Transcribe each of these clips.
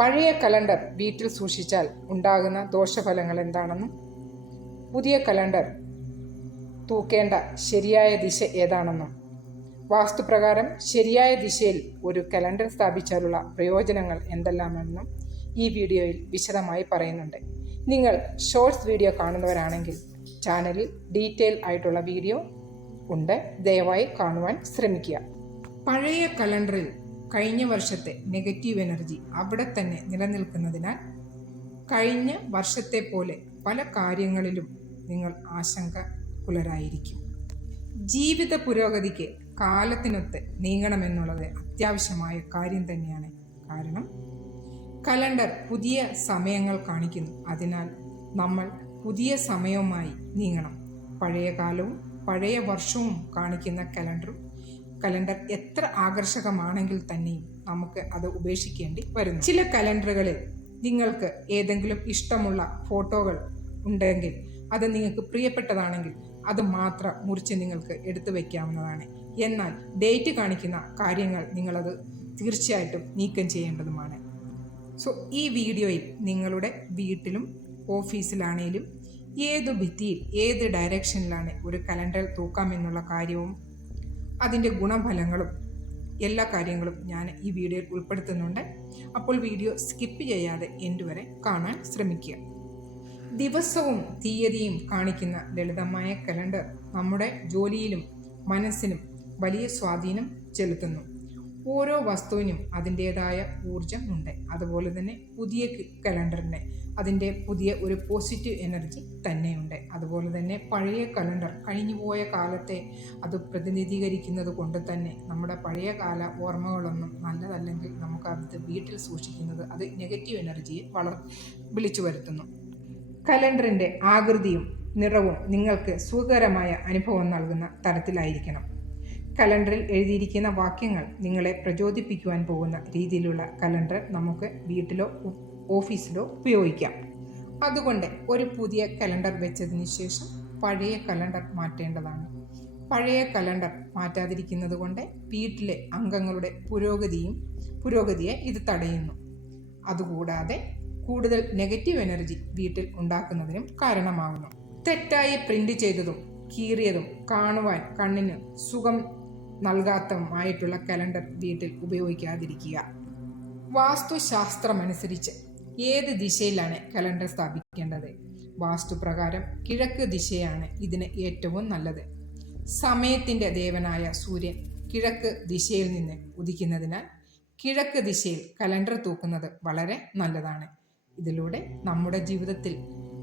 പഴയ കലണ്ടർ വീട്ടിൽ സൂക്ഷിച്ചാൽ ഉണ്ടാകുന്ന ദോഷഫലങ്ങൾ എന്താണെന്നും പുതിയ കലണ്ടർ തൂക്കേണ്ട ശരിയായ ദിശ ഏതാണെന്നും വാസ്തുപ്രകാരം ശരിയായ ദിശയിൽ ഒരു കലണ്ടർ സ്ഥാപിച്ചാലുള്ള പ്രയോജനങ്ങൾ എന്തെല്ലാമെന്നും ഈ വീഡിയോയിൽ വിശദമായി പറയുന്നുണ്ട്. നിങ്ങൾ ഷോർട്സ് വീഡിയോ കാണുന്നവരാണെങ്കിൽ ചാനലിൽ ഡീറ്റെയിൽ ആയിട്ടുള്ള വീഡിയോ ഉണ്ട്. ദയവായി കാണുവാൻ ശ്രമിക്കുക. പഴയ കലണ്ടറിൽ കഴിഞ്ഞ വർഷത്തെ നെഗറ്റീവ് എനർജി അവിടെ തന്നെ നിലനിൽക്കുന്നതിനാൽ കഴിഞ്ഞ വർഷത്തെ പോലെ പല കാര്യങ്ങളിലും നിങ്ങൾ ആശങ്കകുലരായിരിക്കും ജീവിത പുരോഗതിക്ക് കാലത്തിനൊത്ത് നീങ്ങണമെന്നുള്ളത് അത്യാവശ്യമായ കാര്യം തന്നെയാണ്. കാരണം കലണ്ടർ പുതിയ സമയങ്ങൾ കാണിക്കുന്നു. അതിനാൽ നമ്മൾ പുതിയ സമയവുമായി നീങ്ങണം. പഴയ കാലവും പഴയ വർഷവും കാണിക്കുന്ന കലണ്ടറും കലണ്ടർ എത്ര ആകർഷകമാണെങ്കിൽ തന്നെയും നമുക്ക് അത് ഉപേക്ഷിക്കേണ്ടി വരുന്നു. ചില കലണ്ടറുകളിൽ നിങ്ങൾക്ക് ഏതെങ്കിലും ഇഷ്ടമുള്ള ഫോട്ടോകൾ ഉണ്ടെങ്കിൽ അത് നിങ്ങൾക്ക് പ്രിയപ്പെട്ടതാണെങ്കിൽ അത് മാത്രം മുറിച്ച് നിങ്ങൾക്ക് എടുത്തു വയ്ക്കാവുന്നതാണ് എന്നാൽ ഡേറ്റ് കാണിക്കുന്ന കാര്യങ്ങൾ നിങ്ങളത് തീർച്ചയായിട്ടും നീക്കം ചെയ്യേണ്ടതുമാണ്. സോ ഈ വീഡിയോയിൽ നിങ്ങളുടെ വീട്ടിലും ഓഫീസിലാണേലും ഏത് ഭിത്തിയിൽ ഏത് ഡയറക്ഷനിലാണ് ഒരു കലണ്ടർ തൂക്കാം എന്നുള്ള കാര്യവും അതിന്റെ ഗുണഫലങ്ങളും എല്ലാ കാര്യങ്ങളും ഞാൻ ഈ വീഡിയോയിൽ ഉൾപ്പെടുത്തുന്നുണ്ട്. അപ്പോൾ വീഡിയോ സ്കിപ്പ് ചെയ്യാതെ എന്റെ വരെ കാണാൻ ശ്രമിക്കുക. ദിവസവും തീയതിയും കാണിക്കുന്ന ലളിതമായ കലണ്ടർ നമ്മുടെ ജോലിയിലും മനസ്സിനും വലിയ സ്വാധീനം ചെലുത്തുന്നു. ഓരോ വസ്തുവിനും അതിന്റേതായ ഊർജം ഉണ്ട്. അതുപോലെ തന്നെ പുതിയ കലണ്ടറിന് അതിന്റെ പുതിയ ഒരു പോസിറ്റീവ് എനർജി തന്നെയുണ്ട്. അതുപോലെ തന്നെ പഴയ കലണ്ടർ കഴിഞ്ഞുപോയ കാലത്തെ അത് പ്രതിനിധീകരിക്കുന്നത് കൊണ്ട് തന്നെ നമ്മുടെ പഴയ കാല ഓർമ്മകളൊന്നും നല്ലതല്ലെങ്കിൽ നമുക്ക് അത് വീട്ടിൽ സൂക്ഷിക്കുന്നത് അത് നെഗറ്റീവ് എനർജിയെ വളർ വിളിച്ചു വരുത്തുന്നു. കലണ്ടറിന്റെ ആകൃതിയും നിറവും നിങ്ങൾക്ക് സുഖകരമായ അനുഭവം നൽകുന്ന തരത്തിലായിരിക്കണം. കലണ്ടറിൽ എഴുതിയിരിക്കുന്ന വാക്യങ്ങൾ നിങ്ങളെ പ്രചോദിപ്പിക്കുവാൻ പോകുന്ന രീതിയിലുള്ള കലണ്ടർ നമുക്ക് വീട്ടിലോ ഓഫീസിലോ ഉപയോഗിക്കാം. അതുകൊണ്ട് ഒരു പുതിയ കലണ്ടർ വെച്ചതിന് ശേഷം പഴയ കലണ്ടർ മാറ്റേണ്ടതാണ്. പഴയ കലണ്ടർ മാറ്റാതിരിക്കുന്നത് കൊണ്ട് വീട്ടിലെ അംഗങ്ങളുടെ പുരോഗതിയും പുരോഗതിയെ ഇത് തടയുന്നു. അതുകൂടാതെ കൂടുതൽ നെഗറ്റീവ് എനർജി വീട്ടിൽ ഉണ്ടാക്കുന്നതിനും കാരണമാകുന്നു തെറ്റായി പ്രിന്റ് ചെയ്തതും കീറിയതും കാണുവാൻ കണ്ണിന് സുഖം നൽകാത്തതുമായിട്ടുള്ള കലണ്ടർ വീട്ടിൽ ഉപയോഗിക്കാതിരിക്കുക. വാസ്തുശാസ്ത്രമനുസരിച്ച് ഏത് ദിശയിലാണ് കലണ്ടർ സ്ഥാപിക്കേണ്ടത്? വാസ്തുപ്രകാരം കിഴക്ക് ദിശയാണ് ഇതിന് ഏറ്റവും നല്ലത്. സമയത്തിന്റെ ദേവനായ സൂര്യൻ കിഴക്ക് ദിശയിൽ നിന്ന് ഉദിക്കുന്നതിനാൽ കിഴക്ക് ദിശയിൽ കലണ്ടർ തൂക്കുന്നത് വളരെ നല്ലതാണ്. ഇതിലൂടെ നമ്മുടെ ജീവിതത്തിൽ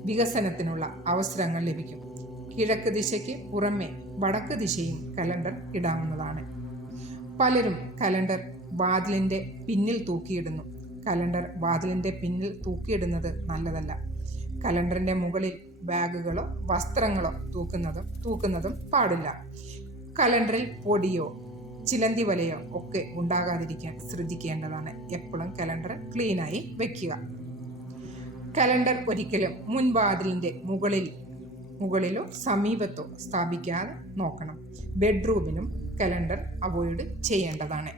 വികസനത്തിനുള്ള അവസരങ്ങൾ ലഭിക്കും. കിഴക്ക് ദിശയ്ക്ക് പുറമെ വടക്ക് ദിശയും കലണ്ടർ ഇടാവുന്നതാണ്. പലരും കലണ്ടർ വാതിലിന്റെ പിന്നിൽ തൂക്കിയിടുന്നു. കലണ്ടർ വാതിലിന്റെ പിന്നിൽ തൂക്കിയിടുന്നത് നല്ലതല്ല. കലണ്ടറിന്റെ മുകളിൽ ബാഗുകളോ വസ്ത്രങ്ങളോ തൂക്കുന്നതും തൂക്കുന്നതും പാടില്ല. കലണ്ടറിൽ പൊടിയോ ചിലന്തി വലയോ ഒക്കെ ഉണ്ടാകാതിരിക്കാൻ ശ്രദ്ധിക്കേണ്ടതാണ്. എപ്പോഴും കലണ്ടർ ക്ലീനായി വയ്ക്കുക കലണ്ടർ ഒരിക്കലും മുൻവാതിലിന്റെ മുകളിൽ മുകളിലോ സമീപത്തോ സ്ഥാപിക്കാതെ നോക്കണം. ബെഡ്റൂമിനും കലണ്ടർ അവോയ്ഡ് ചെയ്യേണ്ടതാണ്.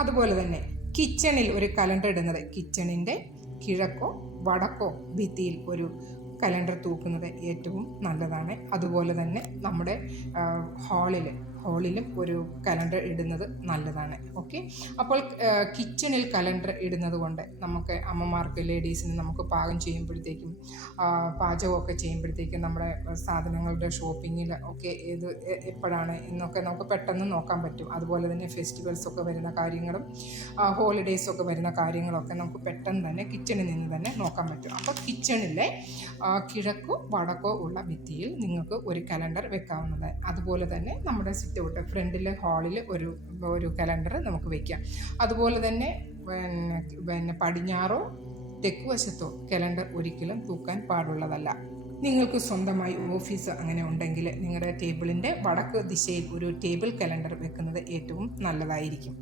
അതുപോലെ തന്നെ കിച്ചണിൽ ഒരു കലണ്ടർ ഇടുന്നത് കിച്ചണിന്റെ കിഴക്കോ വടക്കോ ഭിത്തിയിൽ ഒരു കലണ്ടർ തൂക്കുന്നത് ഏറ്റവും നല്ലതാണ്. അതുപോലെ തന്നെ നമ്മുടെ ഹാളിൽ ഹാളിലും ഒരു കലണ്ടർ ഇടുന്നത് നല്ലതാണ്. ഓക്കെ? അപ്പോൾ കിച്ചണിൽ കലണ്ടർ ഇടുന്നത് കൊണ്ട് നമുക്ക് അമ്മമാർക്ക് ലേഡീസിന് നമുക്ക് പാകം ചെയ്യുമ്പോഴത്തേക്കും പാചകമൊക്കെ ചെയ്യുമ്പോഴത്തേക്കും നമ്മുടെ സാധനങ്ങളുടെ ഷോപ്പിങ്ങിൽ ഒക്കെ ഏത് എപ്പോഴാണ് എന്നൊക്കെ നമുക്ക് പെട്ടെന്ന് നോക്കാൻ പറ്റും. അതുപോലെ തന്നെ ഫെസ്റ്റിവൽസ് ഒക്കെ വരുന്ന കാര്യങ്ങളും ഹോളിഡേയ്സ് ഒക്കെ വരുന്ന കാര്യങ്ങളൊക്കെ നമുക്ക് പെട്ടെന്ന് തന്നെ കിച്ചണിൽ നിന്ന് തന്നെ നോക്കാൻ പറ്റും. അപ്പോൾ കിച്ചണിലെ കിഴക്കോ വടക്കോ ഉള്ള ഭിത്തിയിൽ നിങ്ങൾക്ക് ഒരു കലണ്ടർ വെക്കാവുന്നത് അതുപോലെ തന്നെ നമ്മുടെ സിറ്റ് ഔട്ട് ഫ്രണ്ടിലെ ഹാളിൽ ഒരു ഒരു കലണ്ടർ നമുക്ക് വെക്കാം. അതുപോലെ തന്നെ പിന്നെ പടിഞ്ഞാറോ തെക്ക് വശത്തോ കലണ്ടർ ഒരിക്കലും തൂക്കാൻ പാടുള്ളതല്ല. നിങ്ങൾക്ക് സ്വന്തമായി ഓഫീസ് അങ്ങനെ ഉണ്ടെങ്കിൽ നിങ്ങളുടെ ടേബിളിന്റെ വടക്ക് ദിശയിൽ ഒരു ടേബിൾ കലണ്ടർ വെക്കുന്നത് ഏറ്റവും നല്ലതായിരിക്കും.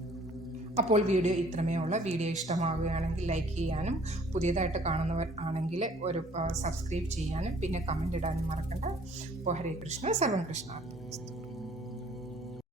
അപ്പോൾ വീഡിയോ ഇത്രമേ ഉള്ള. വീഡിയോ ഇഷ്ടമാവുകയാണെങ്കിൽ ലൈക്ക് ചെയ്യാനും പുതിയതായിട്ട് കാണുന്നവർ ആണെങ്കിൽ ഒരു സബ്സ്ക്രൈബ് ചെയ്യാനും പിന്നെ കമന്റ് ഇടാനും മറക്കണ്ട. അപ്പോൾ ഹരേ കൃഷ്ണ സർവം കൃഷ്ണ